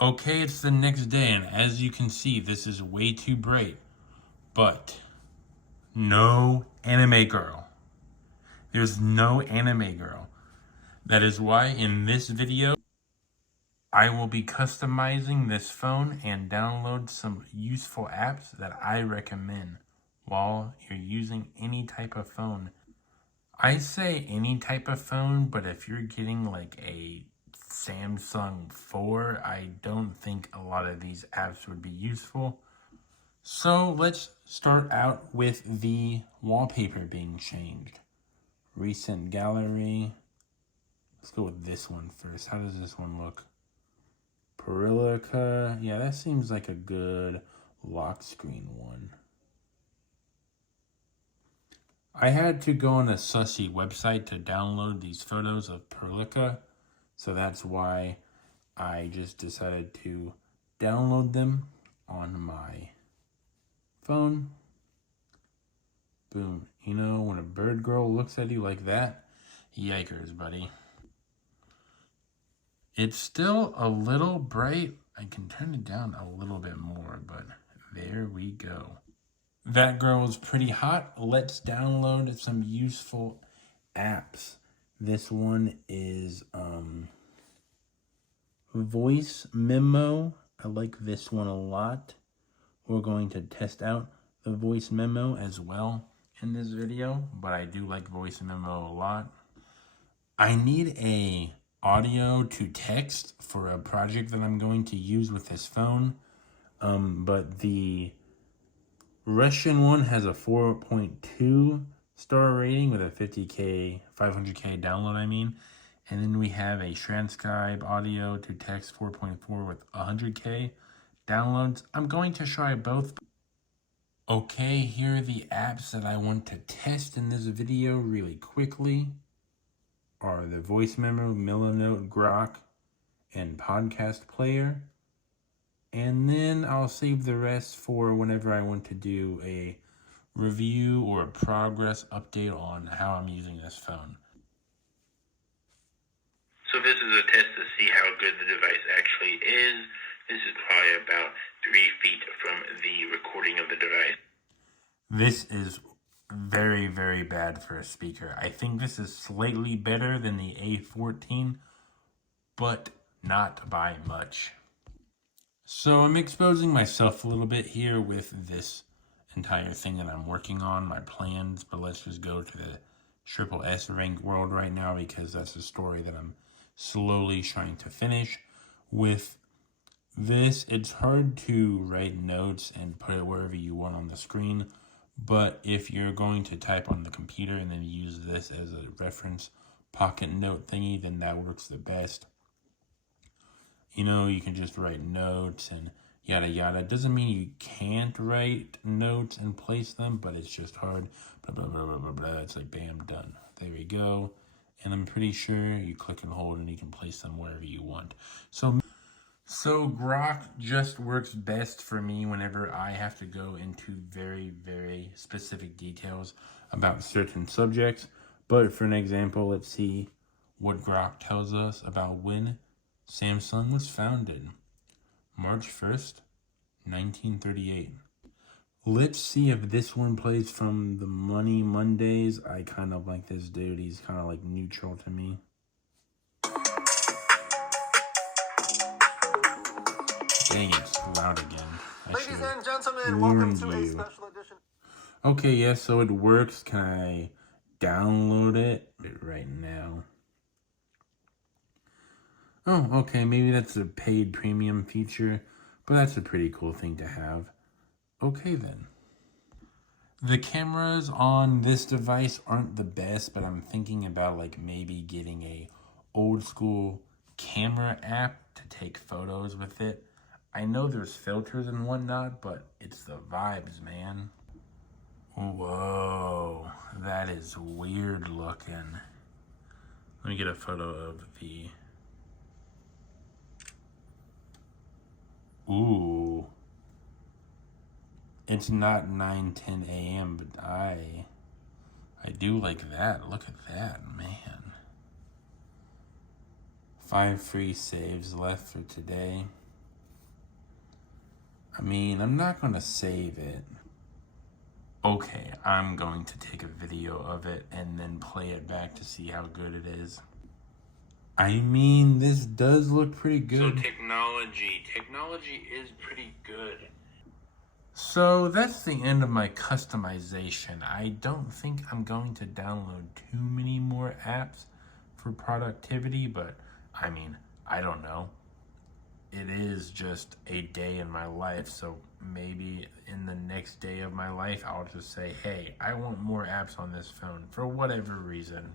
Okay, it's the next day, and as you can see, this is way too bright. But no anime girl. There's no anime girl. That is why in this video, I will be customizing this phone and download some useful apps that I recommend while you're using any type of phone. I say any type of phone, but if you're getting like a Samsung 4, I don't think a lot of these apps would be useful. So let's start out with the wallpaper being changed. Recent gallery. Let's go with this one first. How does this one look? Perillica. Yeah, that seems like a good lock screen one. I had to go on a sussy website to download these photos of Perillica, so that's why I just decided to download them on my phone. Boom. You know, when a bird girl looks at you like that, yikers, buddy. It's still a little bright. I can turn it down a little bit more, but there we go. That girl is pretty hot. Let's download some useful apps. This one is Voice Memo. I like this one a lot. We're going to test out the Voice Memo as well in this video, but I do like Voice Memo a lot. I need a audio to text for a project that I'm going to use with this phone, but the Russian one has a 4.2 star rating with a 500k download, and then we have a transcribe audio to text 4.4 with 100k downloads. I'm going to try both. Okay, here are the apps that I want to test in this video really quickly. Are the Voice Memo, Milanote, Grok, and Podcast Player. And then I'll save the rest for whenever I want to do a review or a progress update on how I'm using this phone. So this is a test to see how good the device actually is. This is probably about 3 feet from the recording of the device. This is very, very bad for a speaker. I think this is slightly better than the A14, but not by much. So I'm exposing myself a little bit here with this entire thing that I'm working on, my plans, but let's just go to the triple S rank world right now because that's a story that I'm slowly trying to finish. With this, it's hard to write notes and put it wherever you want on the screen, but if you're going to type on the computer and then use this as a reference pocket note thingy, then that works the best. You know, you can just write notes and yada yada. Doesn't mean you can't write notes and place them, but it's just hard. Blah, blah, blah, blah, blah, blah. It's like, bam, done. There we go. And I'm pretty sure you click and hold and you can place them wherever you want. So Grok just works best for me whenever I have to go into very, very specific details about certain subjects. But for an example, let's see what Grok tells us about when Samsung was founded. March 1st, 1938. Let's see if this one plays from the Money Mondays. I kind of like this dude. He's kind of like neutral to me. Dang, it's loud again. Ladies and gentlemen, welcome to a special edition. Okay, yeah, so it works. Can I download it right now? Oh, okay, maybe that's a paid premium feature, but that's a pretty cool thing to have. Okay, then. The cameras on this device aren't the best, but I'm thinking about like maybe getting a old school camera app to take photos with it. I know there's filters and whatnot, but it's the vibes, man. Whoa, that is weird looking. Let me get a photo of the... Ooh. It's not 9:10 a.m., but I do like that. Look at that, man. 5 free saves left for today. I mean, I'm not going to save it. Okay, I'm going to take a video of it and then play it back to see how good it is. I mean, this does look pretty good. So technology is pretty good. So that's the end of my customization. I don't think I'm going to download too many more apps for productivity, but I mean, I don't know. It is just a day in my life, so maybe in the next day of my life, I'll just say, hey, I want more apps on this phone for whatever reason.